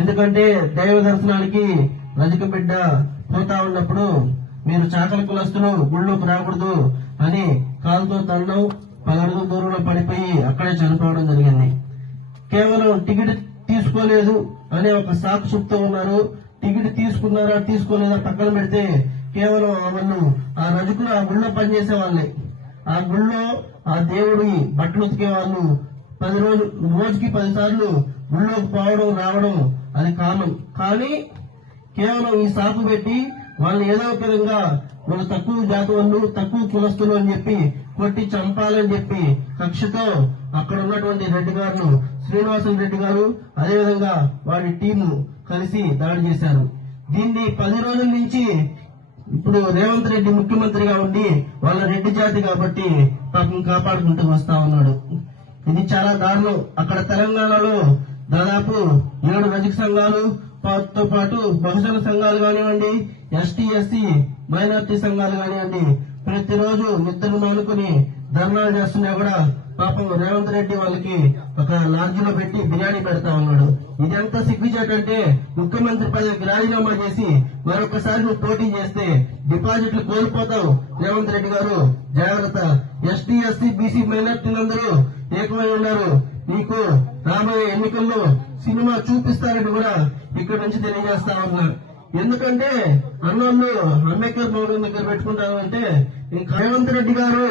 ఎందుకంటే దైవ దర్శనానికి రజక బిడ్డ పోతా ఉన్నప్పుడు మీరు చాకలి కులస్తులు గుళ్ళోకి రాకూడదు అని కాలుతో తనడం 10 అడుగుల దూరంలో పడిపోయి అక్కడే చనిపోవడం జరిగింది. కేవలం టికెట్ తీసుకోలేదు అనే ఒక సాకు చెప్తూ ఉన్నారు. టికెట్ తీసుకున్నారా తీసుకోలేదా పక్కన పెడితే కేవలం వాళ్ళు ఆ రజకులు ఆ గుళ్ళో పనిచేసే వాళ్ళే. ఆ గుళ్ళో ఆ దేవుడి బట్టలు ఉతికే వాళ్ళు రోజుకి 10 సార్లు గుళ్ళోకి పోవడం రావడం అది కామన్. కానీ కేవలం ఈ సాకు పెట్టి వాళ్ళు ఏదో ఒక విధంగా వాళ్ళు తక్కువ జాతి వాళ్ళు తక్కువ కులస్తులు అని చెప్పి కొట్టి చంపాలని చెప్పి కక్షతో అక్కడ ఉన్నటువంటి రెడ్డి గారు శ్రీనివాసులు రెడ్డి గారు అదేవిధంగా వారి టీము కలిసి దాడి చేశారు. దీన్ని 10 రోజుల నుంచి ఇప్పుడు రేవంత్ రెడ్డి ముఖ్యమంత్రిగా ఉండి వాళ్ళ రెడ్డి జాతి కాబట్టి పాపం కాపాడుకుంటూ వస్తా ఉన్నాడు. ఇది చాలా దారుణం. అక్కడ తెలంగాణలో దాదాపు 7 రజక సంఘాలు తో పాటు బహుజన సంఘాలు కానివ్వండి, ఎస్టీ ఎస్సీ మైనార్టీ సంఘాలు కానివ్వండి ప్రతిరోజు నిద్రను మానుకుని ధర్నాలు చేస్తున్నా కూడా పాపం రేవంత్ రెడ్డి వాళ్ళకి ఒక లాడ్జిలో పెట్టి బిర్యానీ పెడతా ఉన్నాడు. ఇదంతా సిగ్గుచేటంటే ముఖ్యమంత్రి పదవికి రాజీనామా చేసి మరొకసారి నువ్వు పోటీ చేస్తే డిపాజిట్లు కోల్పోతావు. రేవంత్ రెడ్డి గారు జాగ్రత్త. ఎస్టీ ఎస్సీ బీసీ మైనార్టీలందరూ ఏకమై ఉన్నారు. నీకు రాబోయే ఎన్నికల్లో సినిమా చూపిస్తారని కూడా ఇక్కడ నుంచి తెలియజేస్తా ఉన్నా. ఎందుకంటే అన్నోళ్ళు అంబేద్కర్ భవనం దగ్గర పెట్టుకుంటారు అంటే రేవంత్ రెడ్డి గారు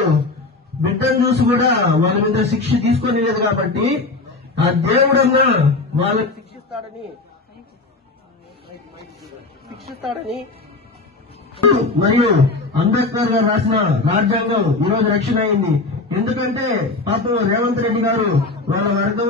బిడ్డను చూసి కూడా వాళ్ళ మీద శిక్ష తీసుకొని లేదు కాబట్టి ఆ దేవుడన్నా వాళ్ళకి శిక్షిస్తాడని మరియు అంబేద్కర్ గారు రాసిన రాజ్యాంగం ఈరోజు రక్షణ అయింది. ఎందుకంటే పాపం రేవంత్ రెడ్డి గారు వాళ్ళ వర్గం